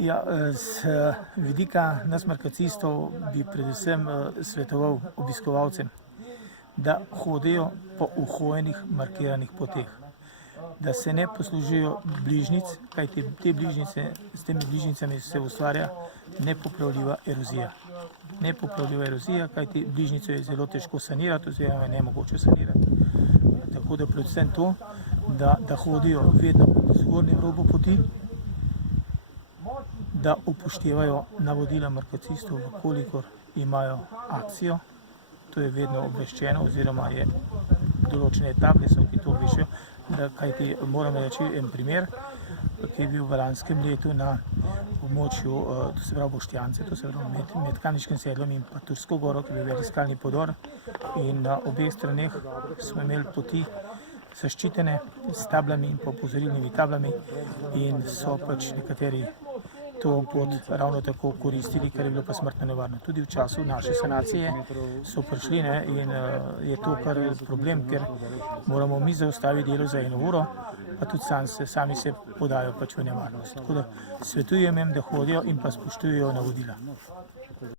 Ja, z vidika nas markacistov bi predvsem svetoval obiskovalcem, da hodijo po uhojenih markiranih poteh, da se ne poslužijo bližnjic, kajti s temi bližnjicami se ustvarja nepopravljiva erozija. Nepopravljiva erozija, kajti bližnjico je zelo težko sanirati oziroma je nemogoče sanirati. Tako da predvsem to, da hodijo vedno po zgornjem robu poti, da upoštevajo navodila markacistov, kolikor imajo akcijo. To je vedno obveščeno oziroma je določene etape so, ki to obveščajo. Kajti moram reči en primer, ki je bil v lanskem letu na območju, to se pravi Boštjance, to se pravi med Kamniškim sedlom in pa Tursko goro, ki je bil velik skalni podor, in na obeh straneh smo imeli poti zaščitene s tablami in opozorilnimi tablami in so pač nekateri to pot ravno tako koristili, ker je bilo pa smrtno nevarno. Tudi v času naše sanacije so prišli in je to kar problem, ker moramo mi zaustaviti delo za 1 uro, pa tudi sami se podajo pač v nevarnost. Tako da svetujem jim, da hodijo in pa spoštujejo navodila.